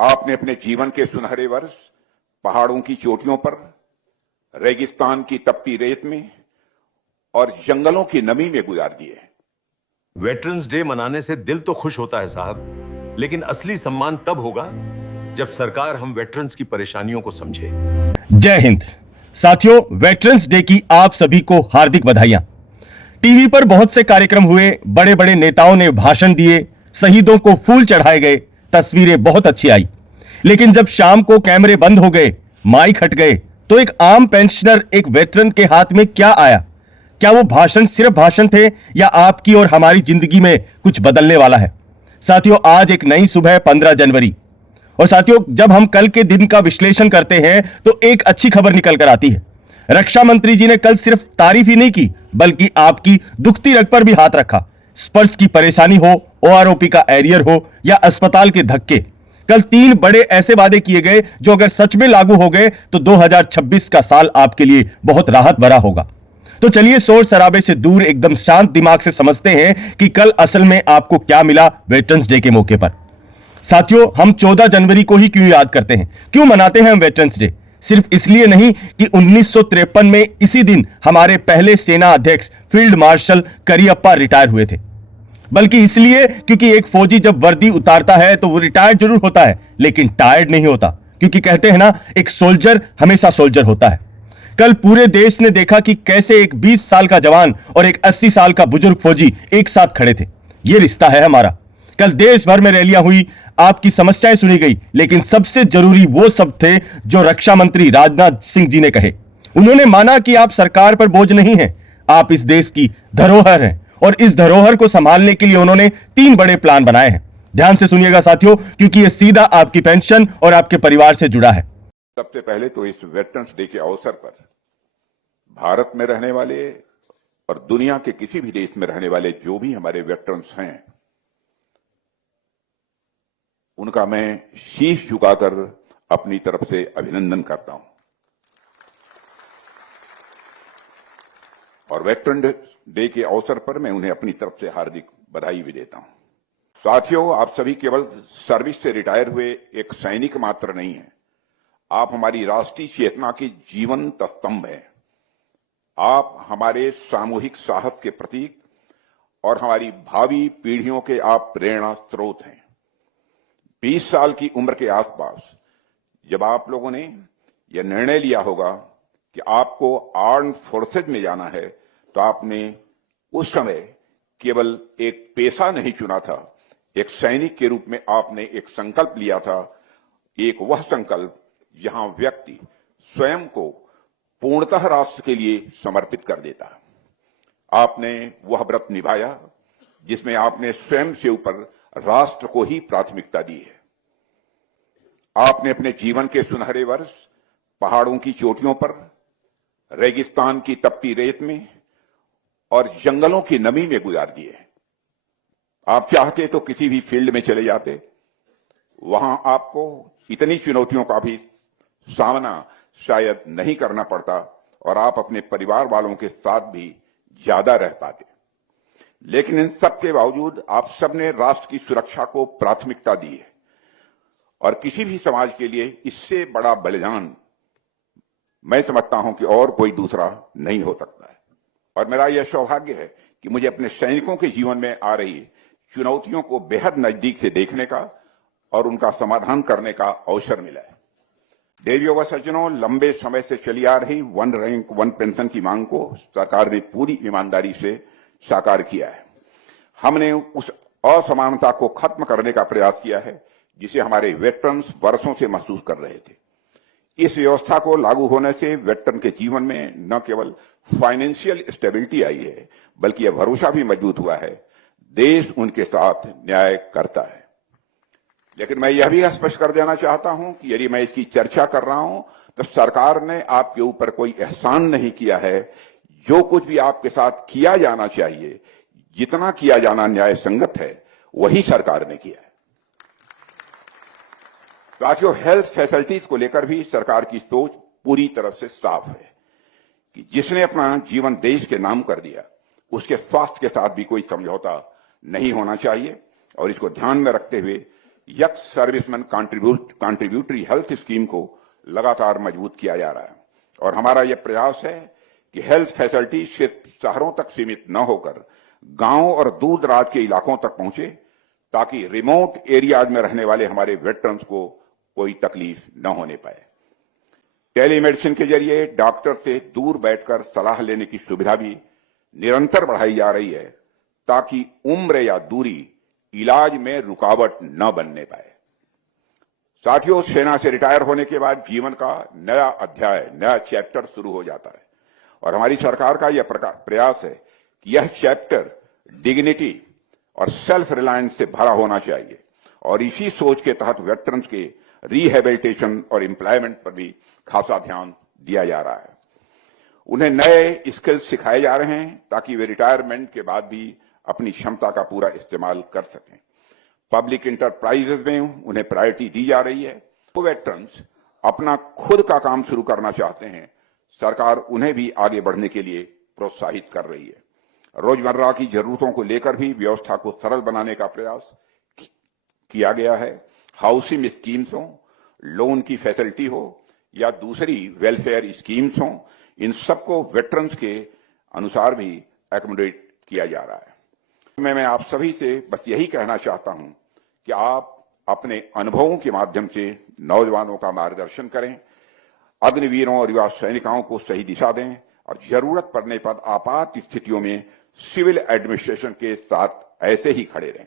आपने अपने जीवन के सुनहरे वर्ष पहाड़ों की चोटियों पर, रेगिस्तान की तपती रेत में और जंगलों की नमी में गुजार दिए। वेटरन्स डे मनाने से दिल तो खुश होता है साहब, लेकिन असली सम्मान तब होगा जब सरकार हम वेटरन्स की परेशानियों को समझे। जय हिंद साथियों, वेटरन्स डे की आप सभी को हार्दिक बधाइयां। टीवी पर बहुत से कार्यक्रम हुए, बड़े बड़े नेताओं ने भाषण दिए, शहीदों को फूल चढ़ाए गए, तस्वीरें बहुत अच्छी आई। लेकिन जब शाम को कैमरे बंद हो गए, माइक हट गए, तो एक आम पेंशनर, एक वेटरन के हाथ में क्या आया? क्या वो भाषण सिर्फ भाषण थे या आपकी और हमारी जिंदगी में कुछ बदलने वाला है? साथियों, आज एक नई सुबह 15 जनवरी, और साथियों, जब हम कल के दिन का विश्लेषण करते हैं तो एक अच्छी खबर निकल कर आती है। रक्षा मंत्री जी ने कल सिर्फ तारीफ ही नहीं की, बल्कि आपकी दुखती रग पर भी हाथ रखा। स्पर्श की परेशानी हो, ओआरओपी का एरियर हो या अस्पताल के धक्के, कल 3 बड़े ऐसे वादे किए गए जो अगर सच में लागू हो गए तो 2026 का साल आपके लिए बहुत राहत भरा होगा। तो चलिए शोर शराबे से दूर एकदम शांत दिमाग से समझते हैं कि कल असल में आपको क्या मिला वेटरन्स डे के मौके पर। साथियों, हम 14 जनवरी को ही क्यों याद करते हैं, क्यों मनाते हैं हम वेटरन्स डे? सिर्फ इसलिए नहीं कि 1953 में इसी दिन हमारे पहले सेना अध्यक्ष फील्ड मार्शल करियप्पा रिटायर हुए थे, बल्कि इसलिए क्योंकि एक फौजी जब वर्दी उतारता है तो वो रिटायर्ड जरूर होता है, लेकिन टायर्ड नहीं होता, क्योंकि कहते हैं ना, एक सोल्जर हमेशा सोल्जर होता है। कल पूरे देश ने देखा कि कैसे एक 20 साल का जवान और एक 80 साल का बुजुर्ग फौजी एक साथ खड़े थे। यह रिश्ता है हमारा। कल देश भर में रैलियां हुई, आपकी समस्याएं सुनी गई, लेकिन सबसे जरूरी वो सब थे जो रक्षा मंत्री राजनाथ सिंह जी ने कहे। उन्होंने माना कि आप सरकार पर बोझ नहीं हैं, आप इस देश की धरोहर हैं, और इस धरोहर को संभालने के लिए उन्होंने 3 बड़े प्लान बनाए हैं। ध्यान से सुनिएगा साथियों, क्योंकि यह सीधा आपकी पेंशन और आपके परिवार से जुड़ा है। सबसे पहले तो इस वेटरन्स डे के अवसर पर भारत में रहने वाले और दुनिया के किसी भी देश में रहने वाले जो भी हमारे वेटरन्स हैं, उनका मैं शीश झुकाकर अपनी तरफ से अभिनंदन करता हूं, और वेटरन डे के अवसर पर मैं उन्हें अपनी तरफ से हार्दिक बधाई भी देता हूं। साथियों, आप सभी केवल सर्विस से रिटायर हुए एक सैनिक मात्र नहीं हैं, आप हमारी राष्ट्रीय चेतना के जीवंत स्तंभ हैं। आप हमारे सामूहिक साहस के प्रतीक और हमारी भावी पीढ़ियों के आप प्रेरणा स्रोत हैं। 20 साल की उम्र के आसपास जब आप लोगों ने यह निर्णय लिया होगा कि आपको आर्म्ड फोर्सेज में जाना है, तो आपने उस समय केवल एक पेशा नहीं चुना था, एक सैनिक के रूप में आपने एक संकल्प लिया था। एक वह संकल्प जहां व्यक्ति स्वयं को पूर्णतः राष्ट्र के लिए समर्पित कर देता। आपने वह व्रत निभाया जिसमें आपने स्वयं से ऊपर राष्ट्र को ही प्राथमिकता दी है। आपने अपने जीवन के सुनहरे वर्ष पहाड़ों की चोटियों पर, रेगिस्तान की तपती रेत में और जंगलों की नमी में गुजार दिए। आप चाहते तो किसी भी फील्ड में चले जाते, वहां आपको इतनी चुनौतियों का भी सामना शायद नहीं करना पड़ता और आप अपने परिवार वालों के साथ भी ज्यादा रह पाते। लेकिन इन सब के बावजूद आप सबने राष्ट्र की सुरक्षा को प्राथमिकता दी है, और किसी भी समाज के लिए इससे बड़ा बलिदान मैं समझता हूं कि और कोई दूसरा नहीं हो सकता है। और मेरा यह सौभाग्य है कि मुझे अपने सैनिकों के जीवन में आ रही चुनौतियों को बेहद नजदीक से देखने का और उनका समाधान करने का अवसर मिला है। देवियों व सज्जनों, लंबे समय से चली आ रही 1 रैंक 1 पेंशन की मांग को सरकार ने पूरी ईमानदारी से साकार किया है। हमने उस असमानता को खत्म करने का प्रयास किया है जिसे हमारे वेटरन्स वर्षों से महसूस कर रहे थे। इस व्यवस्था को लागू होने से वेटरन के जीवन में न केवल फाइनेंशियल स्टेबिलिटी आई है, बल्कि यह भरोसा भी मजबूत हुआ है, देश उनके साथ न्याय करता है। लेकिन मैं यह भी स्पष्ट कर देना चाहता हूं कि यदि मैं इसकी चर्चा कर रहा हूं तो सरकार ने आपके ऊपर कोई एहसान नहीं किया है। जो कुछ भी आपके साथ किया जाना चाहिए, जितना किया जाना न्याय संगत है, वही सरकार ने किया है। साथियों, हेल्थ फैसिलिटीज को लेकर भी सरकार की सोच पूरी तरह से साफ है कि जिसने अपना जीवन देश के नाम कर दिया, उसके स्वास्थ्य के साथ भी कोई समझौता नहीं होना चाहिए। और इसको ध्यान में रखते हुए x serviceman contributory health scheme को लगातार मजबूत किया जा रहा है और हमारा यह प्रयास है कि हेल्थ फैसिलिटी सिर्फ शहरों तक सीमित न होकर गांव और दूर दराज के इलाकों तक पहुंचे ताकि रिमोट एरियाज में रहने वाले हमारे वेटरन्स को कोई तकलीफ न होने पाए। टेलीमेडिसिन के जरिए डॉक्टर से दूर बैठकर सलाह लेने की सुविधा भी निरंतर बढ़ाई जा रही है ताकि उम्र या दूरी इलाज में रुकावट न बनने पाए। साथियों, सेना से रिटायर होने के बाद जीवन का नया अध्याय, नया चैप्टर शुरू हो जाता है और हमारी सरकार का यह प्रयास है कि यह चैप्टर डिग्निटी और सेल्फ रिलायंस से भरा होना चाहिए और इसी सोच के तहत वेटरन्स के रिहेबिलिटेशन और एम्प्लॉयमेंट पर भी खासा ध्यान दिया जा रहा है। उन्हें नए स्किल्स सिखाए जा रहे हैं ताकि वे रिटायरमेंट के बाद भी अपनी क्षमता का पूरा इस्तेमाल कर सकें। पब्लिक इंटरप्राइजेज में उन्हें प्रायोरिटी दी जा रही है। तो वेटरन्स अपना खुद का काम शुरू करना चाहते हैं, सरकार उन्हें भी आगे बढ़ने के लिए प्रोत्साहित कर रही है। रोजमर्रा की जरूरतों को लेकर भी व्यवस्था को सरल बनाने का प्रयास किया गया है। हाउसिंग स्कीम्स हो, लोन की फैसिलिटी हो या दूसरी वेलफेयर स्कीम्स हो, इन सबको वेटरन्स के अनुसार भी एकोमोडेट किया जा रहा है। मैं आप सभी से बस यही कहना चाहता हूं कि आप अपने अनुभवों के माध्यम से नौजवानों का मार्गदर्शन करें, अग्निवीरों और युवा सैनिकों को सही दिशा दें और जरूरत पड़ने पर आपात स्थितियों में सिविल एडमिनिस्ट्रेशन के साथ ऐसे ही खड़े रहें।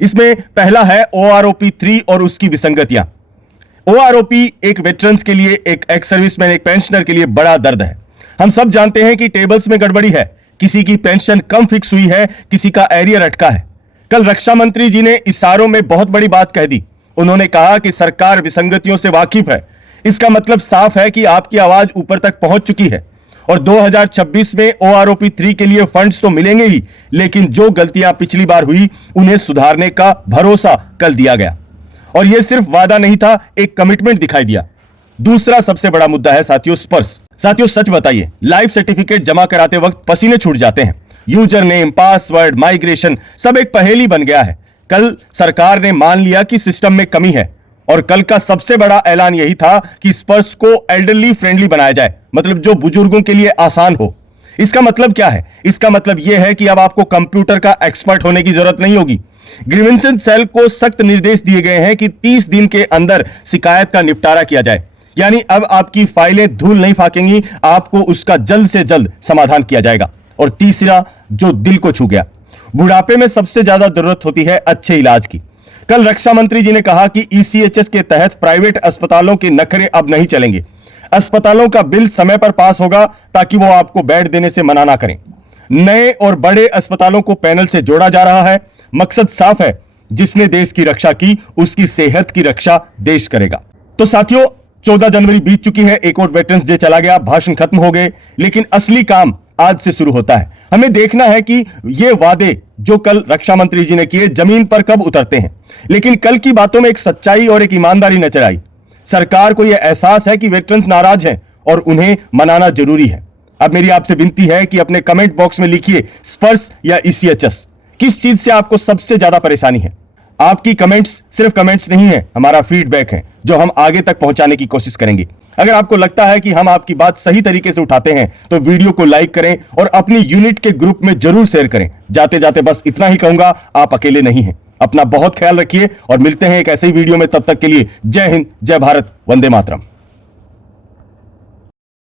इसमें पहला है OROP 3 और उसकी विसंगतियां। OROP एक वेटरन्स के लिए, एक एक्स सर्विसमैन, एक पेंशनर के लिए बड़ा दर्द है। हम सब जानते हैं कि टेबल्स में गड़बड़ी है, किसी की पेंशन कम फिक्स हुई है, किसी का एरियर अटका है। कल रक्षा मंत्री जी ने इशारों में बहुत बड़ी बात कह दी। उन्होंने कहा कि सरकार विसंगतियों से वाकिफ है। इसका मतलब साफ है कि आपकी आवाज ऊपर तक पहुंच चुकी है और 2026 में OROP 3 के लिए फंड्स तो मिलेंगे ही, लेकिन जो गलतियां पिछली बार हुई उन्हें सुधारने का भरोसा कल दिया गया और यह सिर्फ वादा नहीं था, एक कमिटमेंट दिखाई दिया। दूसरा सबसे बड़ा मुद्दा है साथियों, स्पर्श। साथियों सच बताइए, लाइफ सर्टिफिकेट जमा कराते वक्त पसीने छूट जाते हैं। यूजर नेम, पासवर्ड, माइग्रेशन सब एक पहेली बन गया है। कल सरकार ने मान लिया कि सिस्टम में कमी है और कल का सबसे बड़ा ऐलान यही था कि स्पर्श को एल्डरली फ्रेंडली बनाया जाए, मतलब जो बुजुर्गों के लिए आसान हो। इसका मतलब क्या है? इसका मतलब यह है कि अब आपको कंप्यूटर का एक्सपर्ट होने की जरूरत नहीं होगी। ग्रीवेंसेस सेल को सख्त निर्देश दिए गए हैं कि 30 दिन के अंदर शिकायत का निपटारा किया जाए, यानी अब आपकी फाइलें धूल नहीं फाकेंगी, आपको उसका जल्द से जल्द समाधान किया जाएगा। और तीसरा जो दिल को छू गया, बुढ़ापे में सबसे ज्यादा जरूरत होती है अच्छे इलाज की। कल रक्षा मंत्री जी ने कहा कि ECHS के तहत प्राइवेट अस्पतालों के नखरे अब नहीं चलेंगे। अस्पतालों का बिल समय पर पास होगा ताकि वो आपको बेड देने से मना ना करें। नए और बड़े अस्पतालों को पैनल से जोड़ा जा रहा है। मकसद साफ है, जिसने देश की रक्षा की उसकी सेहत की रक्षा देश करेगा। तो साथियों 14 जनवरी बीत चुकी है, एक और वेटरन्स डे चला गया, भाषण खत्म हो गए, लेकिन असली काम आज से शुरू होता है। हमें देखना है कि ये वादे जो कल रक्षा मंत्री जी ने किए जमीन पर कब उतरते हैं। लेकिन कल की बातों में एक सच्चाई और एक ईमानदारी नजर आई। सरकार को यह एहसास है कि वेटरन्स नाराज हैं और उन्हें मनाना जरूरी है। अब मेरी आपसे विनती है कि अपने कमेंट बॉक्स में लिखिए स्पर्श या ECHS, किस चीज से आपको सबसे ज्यादा परेशानी है। आपकी कमेंट्स सिर्फ कमेंट्स नहीं है, हमारा फीडबैक है जो हम आगे तक पहुंचाने की कोशिश करेंगे। अगर आपको लगता है कि हम आपकी बात सही तरीके से उठाते हैं तो वीडियो को लाइक करें और अपनी यूनिट के ग्रुप में जरूर शेयर करें। जाते जाते बस इतना ही कहूंगा, आप अकेले नहीं हैं। अपना बहुत ख्याल रखिए और मिलते हैं एक ऐसे ही वीडियो में। तब तक के लिए जय हिंद, जय भारत, वंदे मातरम।